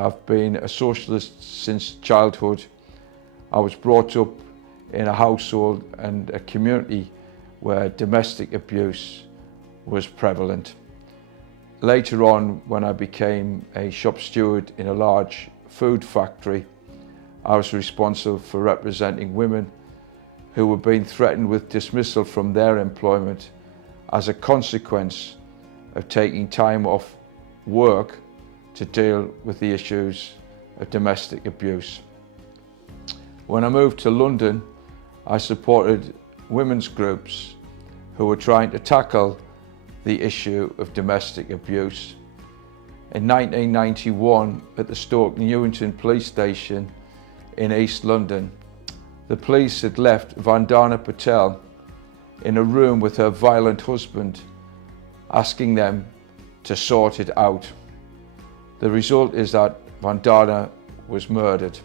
I've been a socialist since childhood. I was brought up in a household and a community where domestic abuse was prevalent. Later on, when I became a shop steward in a large food factory, I was responsible for representing women who were being threatened with dismissal from their employment as a consequence of taking time off work to deal with the issues of domestic abuse. When I moved to London, I supported women's groups who were trying to tackle the issue of domestic abuse. In 1991, at the Stoke Newington police station in East London, the police had left Vandana Patel in a room with her violent husband, asking them to sort it out. The result is that Vandana was murdered.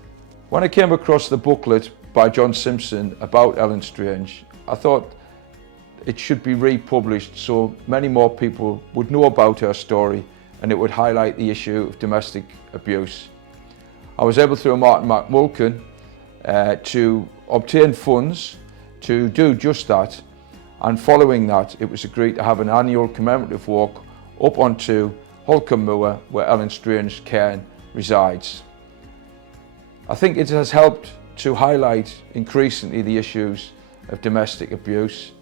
When I came across the booklet by John Simpson about Ellen Strange, I thought it should be republished so many more people would know about her story and it would highlight the issue of domestic abuse. I was able through Martin McMulkin to obtain funds to do just that, and following that it was agreed to have an annual commemorative walk up onto Holcombe Moor where Ellen Strange Cairn resides. I think it has helped to highlight increasingly the issues of domestic abuse,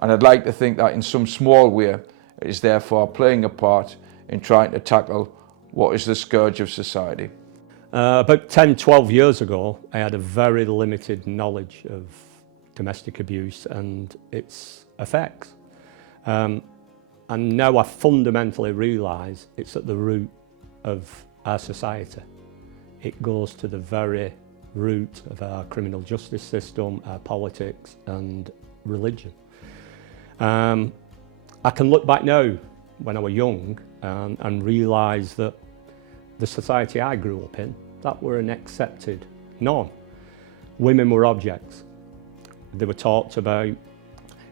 and I'd like to think that in some small way it is therefore playing a part in trying to tackle what is the scourge of society. About 10-12 years ago, I had a very limited knowledge of domestic abuse and its effects. And now I fundamentally realise it's at the root of our society. It goes to the very root of our criminal justice system, our politics and religion. I can look back now when I was young and realise that the society I grew up in, that were an accepted norm. Women were objects. They were talked about.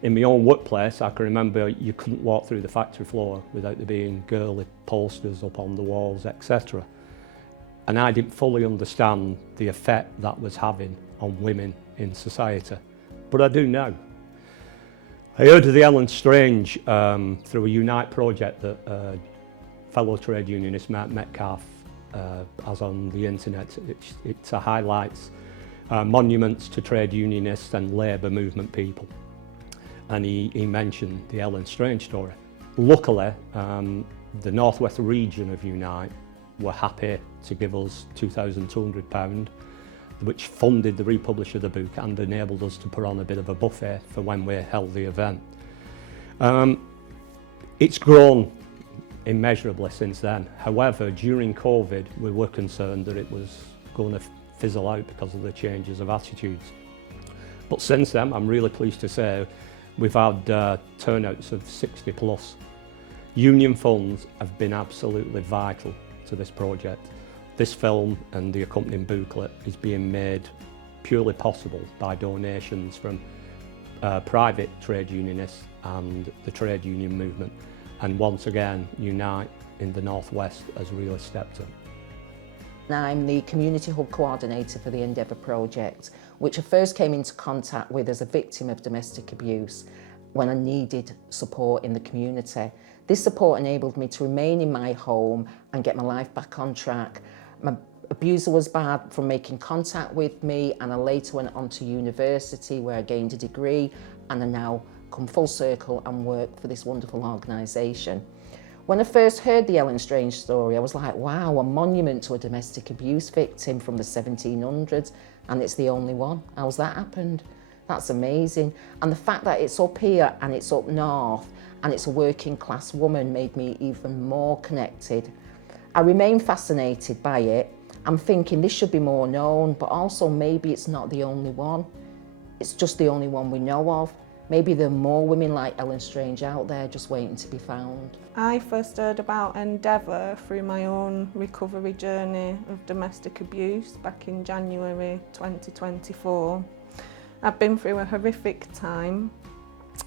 In my own workplace, I can remember you couldn't walk through the factory floor without there being girly posters up on the walls, etc. And I didn't fully understand the effect that was having on women in society. But I do now. I heard of the Ellen Strange through a Unite project that fellow trade unionist Mark Metcalfe has on the internet. It highlights monuments to trade unionists and labour movement people. And he mentioned the Ellen Strange story. Luckily, the North West region of Unite were happy to give us £2,200, which funded the republish of the book and enabled us to put on a bit of a buffet for when we held the event. It's grown immeasurably since then. However, during COVID, we were concerned that it was going to fizzle out because of the changes of attitudes. But since then, I'm really pleased to say we've had turnouts of 60 plus. Union funds have been absolutely vital to this project. This film and the accompanying booklet is being made purely possible by donations from private trade unionists and the trade union movement. And once again, Unite in the North West has really stepped up. I'm the Community Hub Coordinator for the Endeavour project, which I first came into contact with as a victim of domestic abuse when I needed support in the community. This support enabled me to remain in my home and get my life back on track. My abuser was barred from making contact with me, and I later went on to university where I gained a degree, and I now come full circle and work for this wonderful organisation. When I first heard the Ellen Strange story, I was like, wow, a monument to a domestic abuse victim from the 1700s, and it's the only one. How's that happened? That's amazing. And the fact that it's up here and it's up north and it's a working class woman made me even more connected. I remain fascinated by it. I'm thinking this should be more known, but also maybe it's not the only one. It's just the only one we know of. Maybe there are more women like Ellen Strange out there just waiting to be found. I first heard about Endeavour through my own recovery journey of domestic abuse back in January 2024. I've been through a horrific time.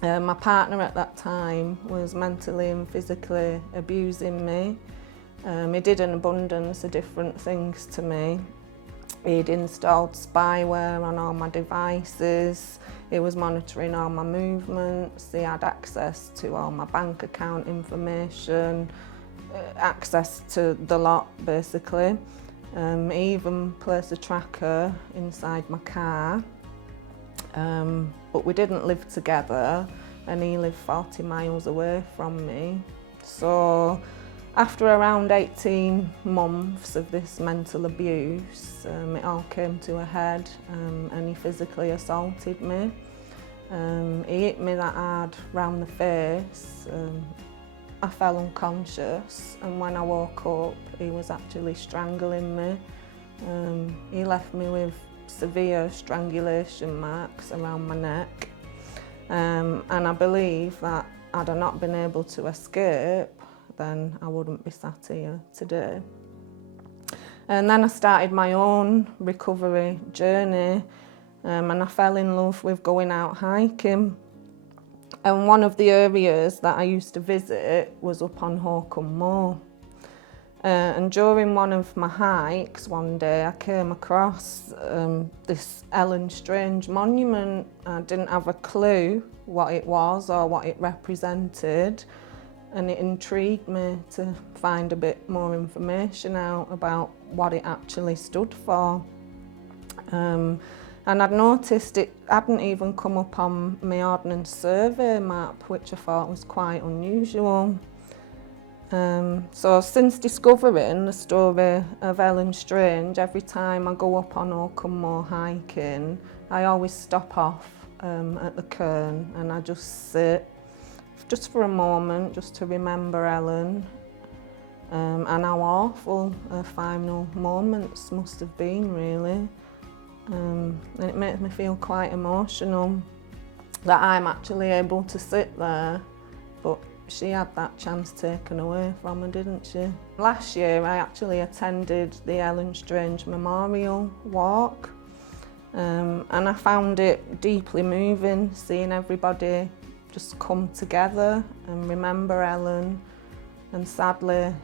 My partner at that time was mentally and physically abusing me. He did an abundance of different things to me. He'd installed spyware on all my devices, he was monitoring all my movements, he had access to all my bank account information, access to the lot basically. He even placed a tracker inside my car, but we didn't live together and he lived 40 miles away from me. So after around 18 months of this mental abuse, it all came to a head and he physically assaulted me. He hit me that hard round the face. I fell unconscious and when I woke up he was actually strangling me. He left me with severe strangulation marks around my neck, and I believe that had I not been able to escape, then I wouldn't be sat here today. And then I started my own recovery journey, and I fell in love with going out hiking. And one of the areas that I used to visit was up on Holcombe Moor. And during one of my hikes one day I came across this Ellen Strange monument. I didn't have a clue what it was or what it represented, and it intrigued me to find a bit more information out about what it actually stood for. And I'd noticed it hadn't even come up on my Ordnance Survey map, which I thought was quite unusual. So since discovering the story of Ellen Strange, every time I go up on Holcombe Moor hiking, I always stop off at the cairn and I just sit, just for a moment, just to remember Ellen and how awful her final moments must have been, really. And it makes me feel quite emotional that I'm actually able to sit there, but she had that chance taken away from her, didn't she? Last year I actually attended the Ellen Strange Memorial Walk, and I found it deeply moving, seeing everybody just come together and remember Ellen, and sadly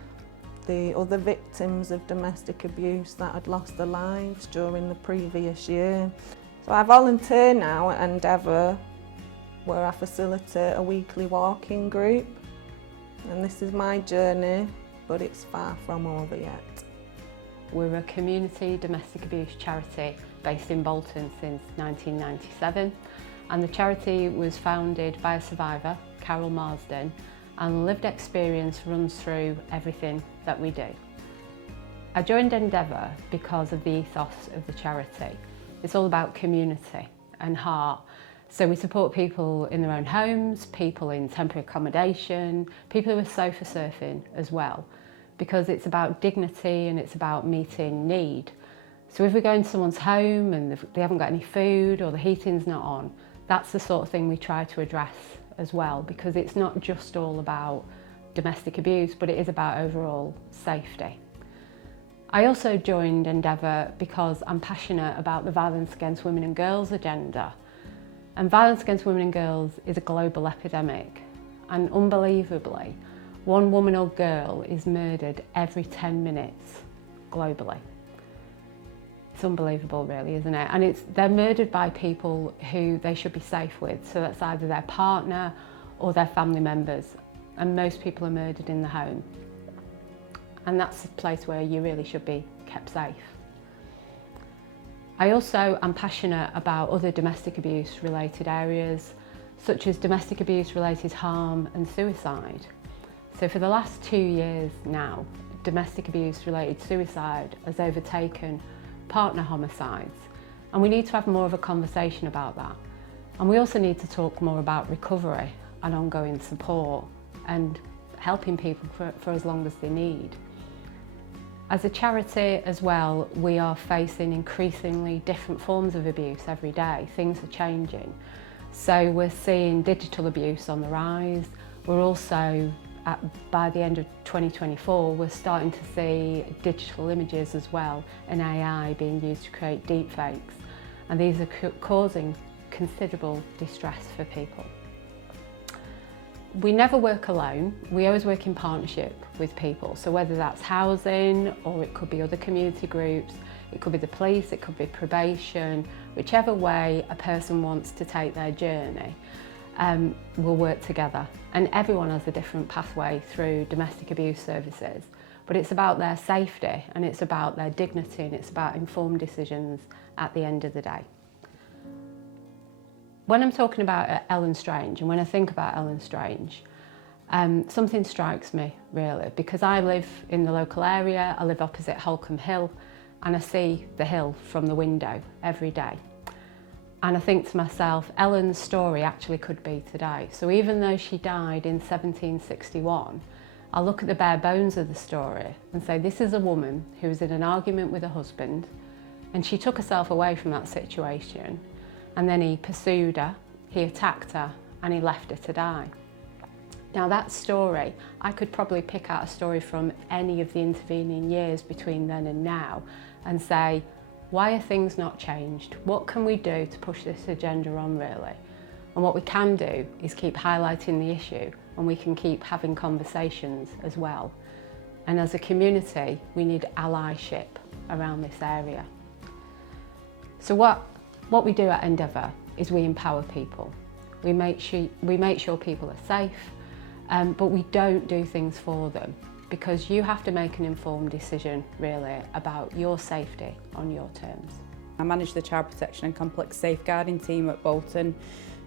the other victims of domestic abuse that had lost their lives during the previous year. So I volunteer now at Endeavour, where I facilitate a weekly walking group. And this is my journey, but it's far from over yet. We're a community domestic abuse charity based in Bolton since 1997. And the charity was founded by a survivor, Carol Marsden, and lived experience runs through everything that we do. I joined Endeavour because of the ethos of the charity. It's all about community and heart. So we support people in their own homes, people in temporary accommodation, people who are sofa surfing as well, because it's about dignity and it's about meeting need. So if we go into someone's home and they haven't got any food or the heating's not on, that's the sort of thing we try to address as well, because it's not just all about domestic abuse, but it is about overall safety. I also joined Endeavour because I'm passionate about the violence against women and girls agenda. And violence against women and girls is a global epidemic. And unbelievably, one woman or girl is murdered every 10 minutes globally. It's unbelievable, really, isn't it? And they're murdered by people who they should be safe with. So that's either their partner or their family members. And most people are murdered in the home. And that's a place where you really should be kept safe. I also am passionate about other domestic abuse related areas, such as domestic abuse related harm and suicide. So for the last 2 years now, domestic abuse related suicide has overtaken partner homicides, and we need to have more of a conversation about that. And we also need to talk more about recovery and ongoing support and helping people for as long as they need. As a charity as well, we are facing increasingly different forms of abuse every day. Things are changing. So we're seeing digital abuse on the rise. We're also, by the end of 2024, we're starting to see digital images as well and AI being used to create deepfakes. And these are causing considerable distress for people. We never work alone, we always work in partnership with people. So whether that's housing, or it could be other community groups, it could be the police, it could be probation, whichever way a person wants to take their journey, we'll work together. And everyone has a different pathway through domestic abuse services, but it's about their safety and it's about their dignity and it's about informed decisions at the end of the day. When I'm talking about Ellen Strange and when I think about Ellen Strange, something strikes me really, because I live in the local area, I live opposite Holcombe Hill, and I see the hill from the window every day. And I think to myself, Ellen's story actually could be today. So even though she died in 1761, I look at the bare bones of the story and say, this is a woman who was in an argument with her husband, and she took herself away from that situation. And then he pursued her, he attacked her, and he left her to die. Now that story, I could probably pick out a story from any of the intervening years between then and now and say, why are things not changed? What can we do to push this agenda on really? And what we can do is keep highlighting the issue, and we can keep having conversations as well. And as a community, we need allyship around this area. So what we do at Endeavour is we empower people. We make sure people are safe, but we don't do things for them, because you have to make an informed decision really about your safety on your terms. I manage the child protection and complex safeguarding team at Bolton.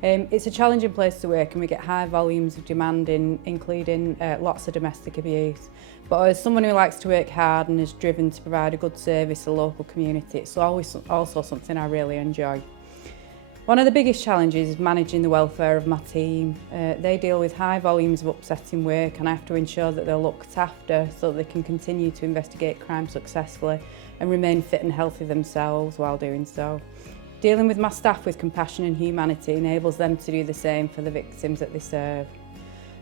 It's a challenging place to work, and we get high volumes of demand including lots of domestic abuse. But as someone who likes to work hard and is driven to provide a good service to the local community, it's always also something I really enjoy. One of the biggest challenges is managing the welfare of my team. They deal with high volumes of upsetting work, and I have to ensure that they're looked after so that they can continue to investigate crime successfully and remain fit and healthy themselves while doing so. Dealing with my staff with compassion and humanity enables them to do the same for the victims that they serve.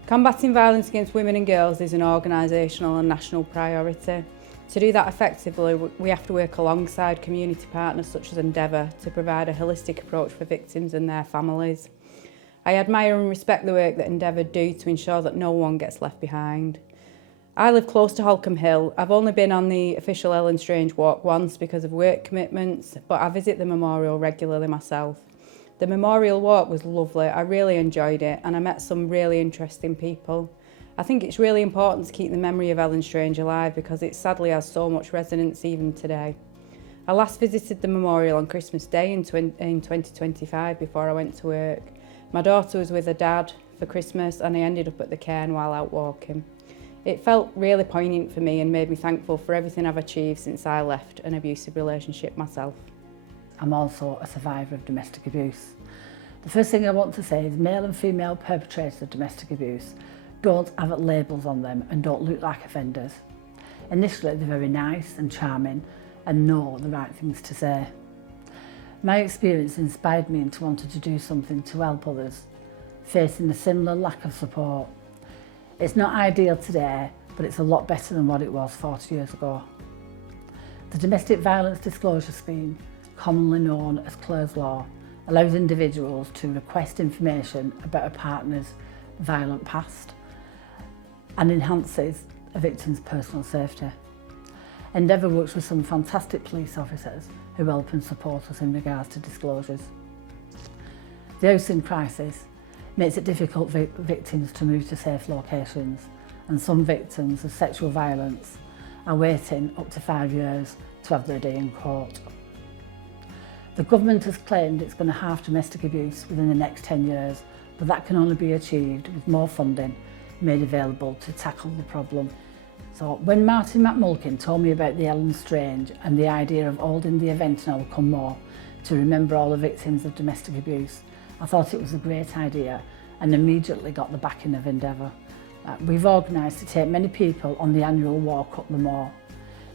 Combating violence against women and girls is an organisational and national priority. To do that effectively, we have to work alongside community partners such as Endeavour to provide a holistic approach for victims and their families. I admire and respect the work that Endeavour do to ensure that no one gets left behind. I live close to Holcombe Hill. I've only been on the official Ellen Strange walk once because of work commitments, but I visit the memorial regularly myself. The memorial walk was lovely, I really enjoyed it, and I met some really interesting people. I think it's really important to keep the memory of Ellen Strange alive because it sadly has so much resonance even today. I last visited the memorial on Christmas Day in 2025 before I went to work. My daughter was with her dad for Christmas, and I ended up at the cairn while out walking. It felt really poignant for me and made me thankful for everything I've achieved since I left an abusive relationship myself. I'm also a survivor of domestic abuse. The first thing I want to say is male and female perpetrators of domestic abuse don't have labels on them and don't look like offenders. Initially, they're very nice and charming and know the right things to say. My experience inspired me into wanting to do something to help others facing a similar lack of support. It's not ideal today, but it's a lot better than what it was 40 years ago. The Domestic Violence Disclosure Scheme, commonly known as Clare's Law, allows individuals to request information about a partner's violent past and enhances a victim's personal safety. Endeavour works with some fantastic police officers who help and support us in regards to disclosures. The housing crisis makes it difficult for victims to move to safe locations, and some victims of sexual violence are waiting up to 5 years to have their day in court. The government has claimed it's going to halve domestic abuse within the next 10 years, but that can only be achieved with more funding made available to tackle the problem. So when Martin McMulkin told me about the Ellen Strange and the idea of holding the event in Our Come More to remember all the victims of domestic abuse, I thought it was a great idea and immediately got the backing of Endeavour. We've organised to take many people on the annual walk up the moor.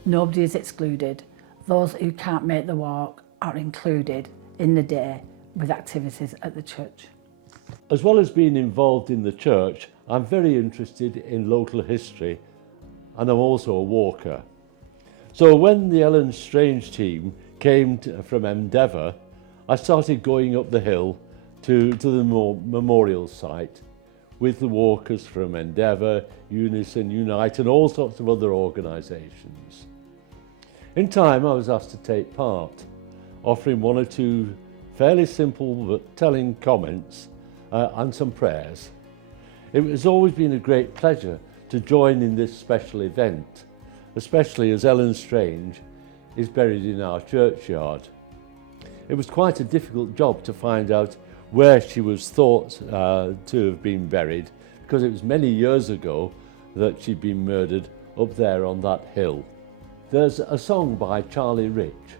Nobody is excluded. Those who can't make the walk are included in the day with activities at the church. As well as being involved in the church, I'm very interested in local history, and I'm also a walker. So when the Ellen Strange team came from Endeavour, I started going up the hill to the memorial site. with the walkers from Endeavour, Unison, Unite and all sorts of other organisations. In time I was asked to take part, offering one or two fairly simple but telling comments and some prayers. It has always been a great pleasure to join in this special event, especially as Ellen Strange is buried in our churchyard. It was quite a difficult job to find out where she was thought to have been buried, because it was many years ago that she'd been murdered up there on that hill. There's a song by Charlie Rich,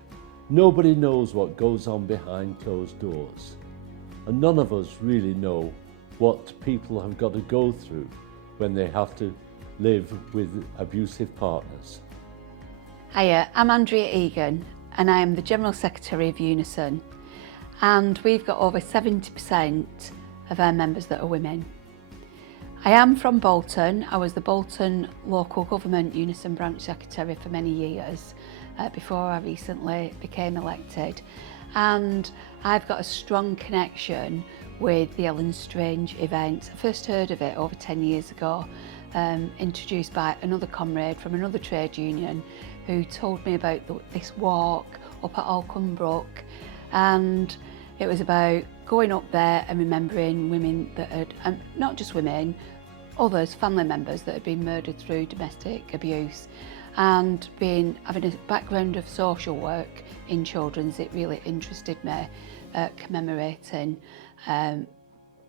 "Nobody knows what goes on behind closed doors," and none of us really know what people have got to go through when they have to live with abusive partners. Hiya, I'm Andrea Egan and I am the General Secretary of Unison, and we've got over 70% of our members that are women. I am from Bolton. I was the Bolton Local Government Unison Branch Secretary for many years before I recently became elected, and I've got a strong connection with the Ellen Strange event. I first heard of it over 10 years ago, introduced by another comrade from another trade union who told me about this walk up at Alcombe Brook, and it was about going up there and remembering women that had, and not just women, others, family members that had been murdered through domestic abuse. And having a background of social work in children's, it really interested me commemorating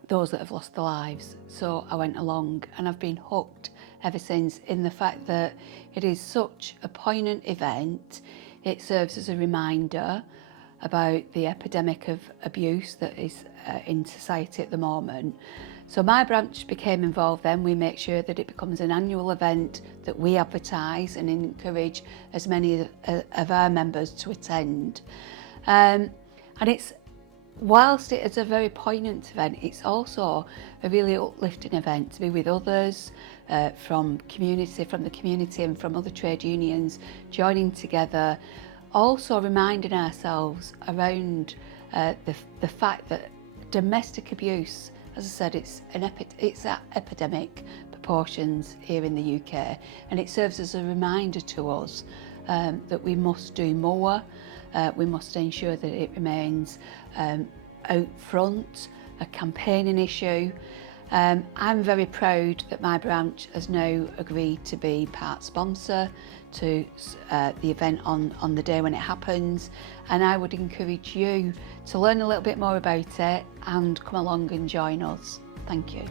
those that have lost their lives. So I went along and I've been hooked ever since, in the fact that it is such a poignant event. It serves as a reminder about the epidemic of abuse that is in society at the moment. So my branch became involved then. We make sure that it becomes an annual event that we advertise and encourage as many of our members to attend. And it's, whilst it is a very poignant event, it's also a really uplifting event to be with others from the community and from other trade unions, joining together, also reminding ourselves around the fact that domestic abuse, as I said, it's at epidemic proportions here in the UK, and it serves as a reminder to us that we must do more. We must ensure that it remains out front, a campaigning issue. I'm very proud that my branch has now agreed to be part sponsor to the event on the day when it happens, and I would encourage you to learn a little bit more about it and come along and join us. Thank you.